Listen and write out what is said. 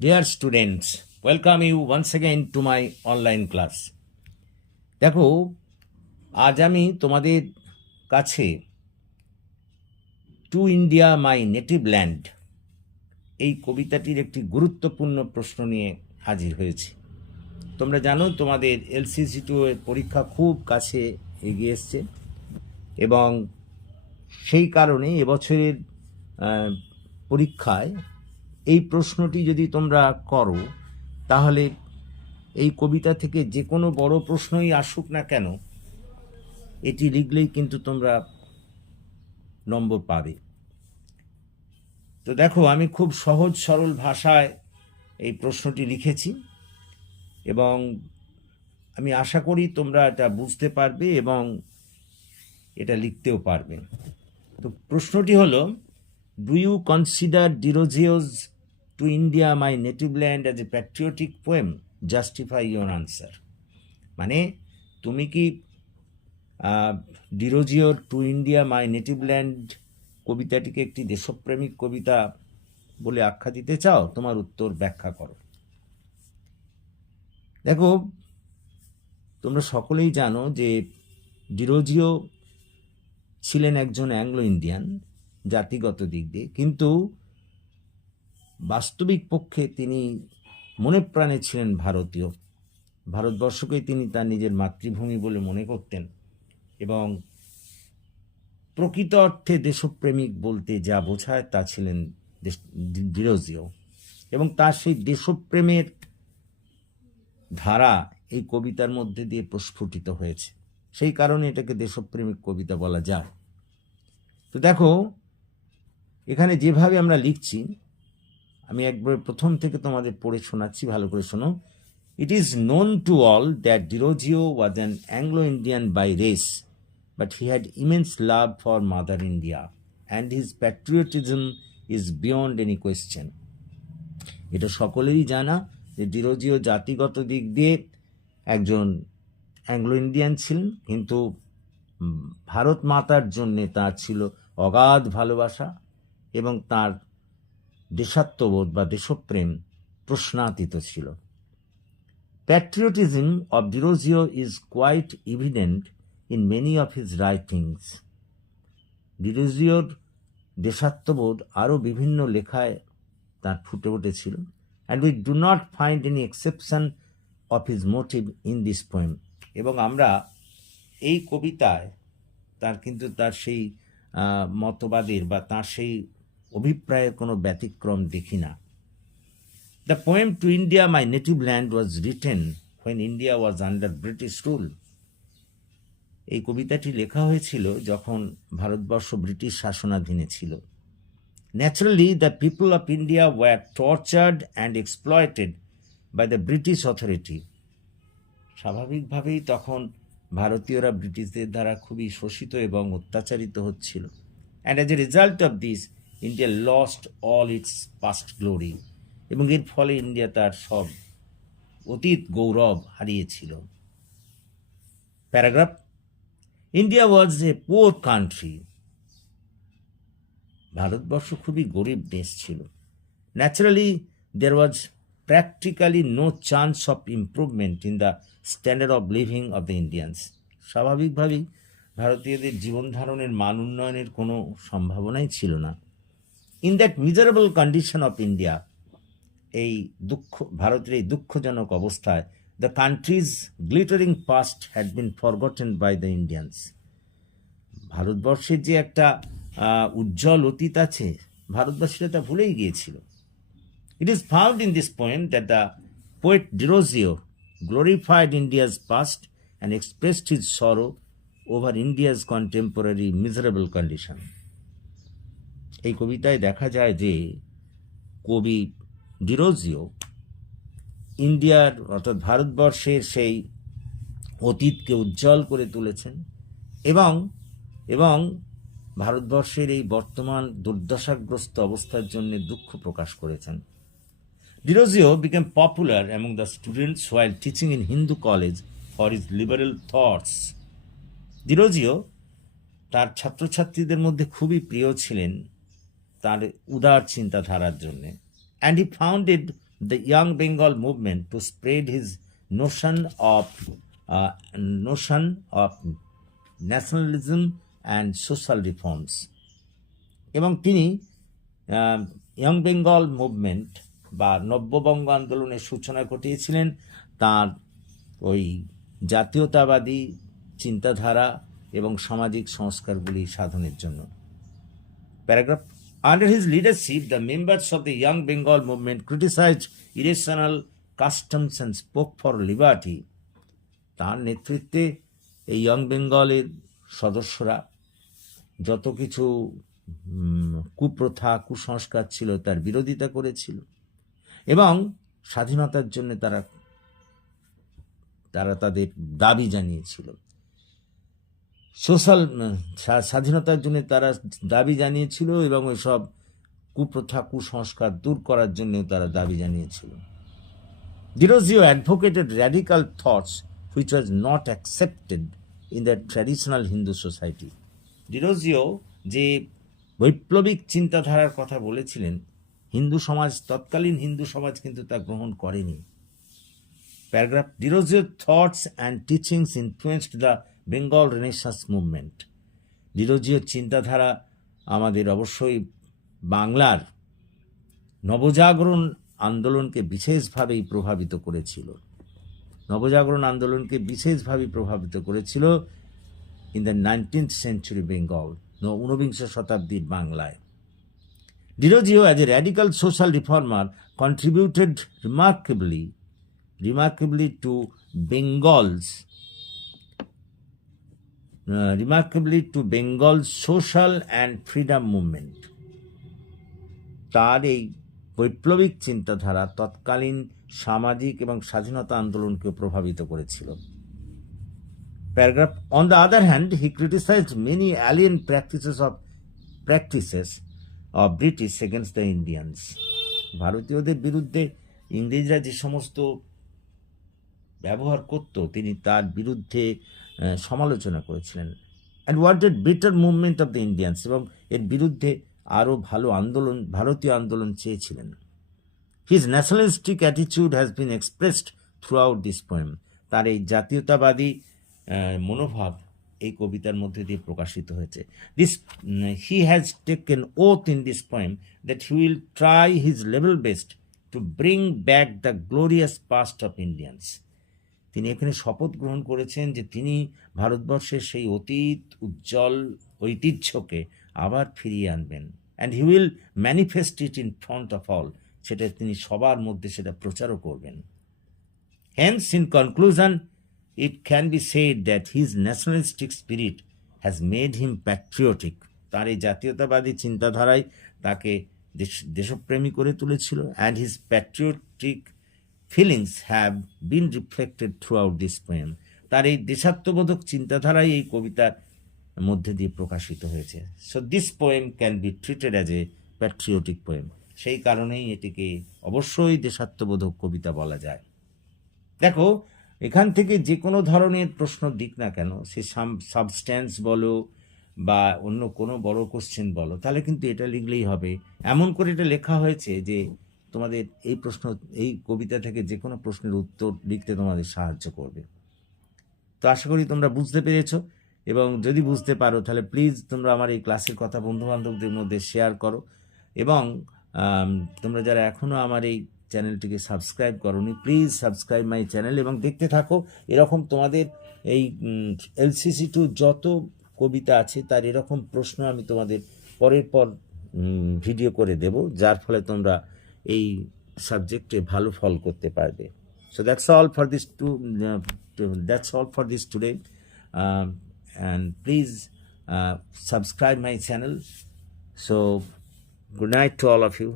Dear students, welcome you once again to my online class. দেখো, আজ আমি তোমাদের কাছে two India my native land এই কবিতাটির একটি গুরুত্বপূর্ণ প্রশ্ন নিয়ে হাজির হয়েছি। তোমরা জানো তোমাদের LCC2 এর পরীক্ষা খুব কাছে এগিয়ে এসছে এবং সেই কারণে এবছরের পরীক্ষায় এই প্রশ্নটি যদি তোমরা করো তাহলে এই কবিতা থেকে যে কোনো বড় প্রশ্নই আসুক না কেন এটি লিখলেই কিন্তু তোমরা নম্বর পাবে। তো দেখো, আমি খুব সহজ সরল ভাষায় এই প্রশ্নটি লিখেছি এবং আমি আশা করি তোমরা এটা বুঝতে পারবে এবং এটা লিখতেও পারবে। তো প্রশ্নটি হলো, do you consider Derozio's to India my native land as a patriotic poem? Justify your answer. মানে তুমি কি ডিরোজিওর to India my native land কবিতাটিকে একটি দেশপ্রেমিক কবিতা বলে আখ্যা দিতে চাও? তোমার উত্তর ব্যাখ্যা করো। দেখো, তোমরা সকলেই জানো যে ডিরোজিও ছিলেন একজন অ্যাংলো ইন্ডিয়ান জাতিগত দিক দিয়ে, কিন্তু বাস্তবিক পক্ষে তিনি মনে প্রাণে ছিলেন ভারতীয়। ভারতবর্ষকেই তিনি তার নিজের মাতৃভূমি বলে মনে করতেন এবং প্রকৃত অর্থে দেশপ্রেমিক বলতে যা বোঝায় তা ছিলেন ডিরোজিও, এবং তার সেই দেশপ্রেমের ধারা এই কবিতার মধ্যে দিয়ে প্রস্ফুটিত হয়েছে। সেই কারণে এটাকে দেশপ্রেমিক কবিতা বলা যায়। তো দেখো, এখানে যেভাবে আমরা লিখছি, আমি একবার প্রথম থেকে তোমাদের পড়ে শোনাচ্ছি, ভালো করে শোনো। It is known to all that Dirogio was an Anglo-Indian by race, but he had immense love for Mother India, and his patriotism is beyond any question. এটা সকলেরই জানা যে ডিরোজিও জাতিগত দিক দিয়ে একজন অ্যাংলো ইন্ডিয়ান ছিলেন, কিন্তু ভারত মাতার জন্যে তার ছিল অগাধ ভালোবাসা এবং তার দেশাত্মবোধ বা দেশপ্রেম প্রশ্নাতীত ছিল। Patriotism of Dirozio is quite evident in many of his writings. ডিরোজিওর দেশাত্মবোধ আরও বিভিন্ন লেখায় তার ফুটে উঠেছিল, and we do not find any exception of his motive in this poem. এবং আমরা এই কবিতায় তার সেই মতবাদের বা তার সেই অভিপ্রায়ের কোনো ব্যতিক্রম দেখি না। The poem To India My Native Land was written when India was under British rule. এই কবিতাটি লেখা হয়েছিল যখন ভারতবর্ষ ব্রিটিশ শাসনাধীনে ছিল। Naturally, the people of India were tortured and exploited by the British authority. স্বাভাবিকভাবেই তখন ভারতীয়রা ব্রিটিশদের দ্বারা খুবই শোষিত এবং অত্যাচারিত হচ্ছিল। And as a result of this, India lost all its past glory. এবং এর ফলে ইন্ডিয়া তার সব অতীত গৌরব হারিয়েছিল। Paragraph, India was a poor country. Bharatvarsha খুবই গরিব দেশ ছিল। Naturally there was practically no chance of improvement in the standard of living of the Indians. স্বাভাবিকভাবেই ভারতীয়দের জীবন ধারণের মান উন্নয়নের কোনো সম্ভাবনাই ছিল না। In that miserable condition of India, এই ভারতের এই দুঃখজনক অবস্থায়, the country's glittering past had been forgotten by the Indians. ভারতবর্ষের যে একটা উজ্জ্বল অতীত আছে, ভারতবাসীরা তা ভুলেই গিয়েছিল। It is found in this poem that the poet Derozio glorified India's past and expressed his sorrow over India's contemporary miserable condition. এই কবিতায় দেখা যায় যে কবি ডিরোজিও ইন্ডিয়ার অর্থাৎ ভারতবর্ষের সেই অতীতকে উজ্জ্বল করে তুলেছেন এবং ভারতবর্ষের এই বর্তমান দুর্দশাগ্রস্ত অবস্থার জন্য দুঃখ প্রকাশ করেছেন। Derozio became popular among the students while teaching in Hindu college for his liberal thoughts. Derozio তার ছাত্রছাত্রীদের মধ্যে খুবই প্রিয় ছিলেন তার উদার চিন্তাধারার জন্যে, and he founded the Young Bengal movement to spread his notion of nationalism and social reforms. এবং তিনি ইয়ং বেঙ্গল মুভমেন্ট বা নব্যবঙ্গ আন্দোলনের সূচনা ঘটিয়েছিলেন তার ওই জাতীয়তাবাদী চিন্তাধারা এবং সামাজিক সংস্কারগুলি সাধনের জন্য। Paragraph, under his leadership the members of the Young Bengal movement criticized irrational customs and spoke for liberty. তার নেতৃত্বে এই ইয়ং বেঙ্গলের সদস্যরা যত কিছু কুপ্রথা কুসংস্কার ছিল তার বিরোধিতা করেছিল এবং স্বাধীনতার জন্য তারা তাদের দাবি জানিয়েছিল। স্বাধীনতার জন্য তারা দাবি জানিয়েছিল এবং ওই সব কুপ্রথা কুসংস্কার দূর করার জন্য তারা দাবি জানিয়েছিল। Derozio advocated radical thoughts which was not accepted in the traditional Hindu society. Derozio যে বৈপ্লবিক চিন্তাধারার কথা বলেছিলেন, তৎকালীন হিন্দু সমাজ কিন্তু তা গ্রহণ করেনি। প্যারাগ্রাফ, ডিরোজিওর thoughts and teachings influenced the Bengal renaissance movement. ডিরোজিওর চিন্তাধারা আমাদের অবশ্যই বাংলার নবজাগরণ আন্দোলনকে বিশেষভাবেই প্রভাবিত করেছিল। In the 19th century Bengal, ঊনবিংশ শতাব্দীর বাংলায়। Derozio as a radical social reformer contributed remarkably to Bengal's social and freedom movement. তার এই বৈপ্লবিক চিন্তাধারা তৎকালীন সামাজিক এবং স্বাধীনতা আন্দোলনকে প্রভাবিত করেছিল। Paragraph, on the other hand he criticized many alien practices of British against the Indians. ভারতীয়দের বিরুদ্ধে ইংরেজরা যে সমস্ত ব্যবহার করত তিনি তার বিরুদ্ধে সমালোচনা করেছিলেন। and wanted better movement of the Indians, এবং এর বিরুদ্ধে আরও ভালো ভারতীয় আন্দোলন চেয়েছিলেন। His nationalistic attitude has been expressed throughout this poem. তার এই জাতীয়তাবাদী মনোভাব এই কবিতার মধ্যে দিয়ে প্রকাশিত হয়েছে। He has taken oath in this poem that he will try his level best to bring back the glorious past of Indians. তিনি এখানে শপথ গ্রহণ করেছেন যে তিনি ভারতবর্ষের সেই অতীত উজ্জ্বল ঐতিহ্যকে আবার ফিরিয়ে আনবেন। and he will manifest it in front of all. সেটা তিনি সবার মধ্যে সেটা প্রচারও করবেন। hence in conclusion it can be said that his nationalistic spirit has made him patriotic. তার এই জাতীয়তাবাদী চিন্তাধারায় তাকে দেশপ্রেমী করে তুলেছিল। and his patriotic feelings have been reflected throughout this poem. তার এই দেশাত্মবোধক চিন্তাধারাই এই কবিতার মধ্যে দিয়ে প্রকাশিত হয়েছে। so this poem can be treated as a patriotic poem. সেই কারণেই এটিকে অবশ্যই দেশাত্মবোধক কবিতা বলা যায়। দেখো, এখান থেকে যে কোনো ধরনের প্রশ্ন দিক না কেন, সে সাবস্ট্যান্স বলো বা অন্য কোনো বড় কোশ্চেন বলো, তাহলে কিন্তু এটা লিখলেই হবে। এমন করে এটা লেখা হয়েছে যে তোমাদের এই কবিতা থেকে যে কোনো প্রশ্নের উত্তর লিখতে তোমাদের সাহায্য করবে। তো আশা করি তোমরা বুঝতে পেরেছো, এবং যদি বুঝতে পারো তাহলে প্লিজ তোমরা আমার এই ক্লাসের কথা বন্ধুবান্ধবদের মধ্যে শেয়ার করো, এবং তোমরা যারা এখনও আমার এই চ্যানেলটিকে সাবস্ক্রাইব করোনি, প্লিজ সাবস্ক্রাইব মাই চ্যানেল এবং দেখতে থাকো। এরকম তোমাদের এই LCC2 যত কবিতা আছে তার এরকম প্রশ্ন আমি তোমাদের পরের পর ভিডিও করে দেব, যার ফলে তোমরা এই সাবজেক্টে ভালো ফল করতে পারবে। So that's all for this today, and please subscribe my channel. So good night to all of you.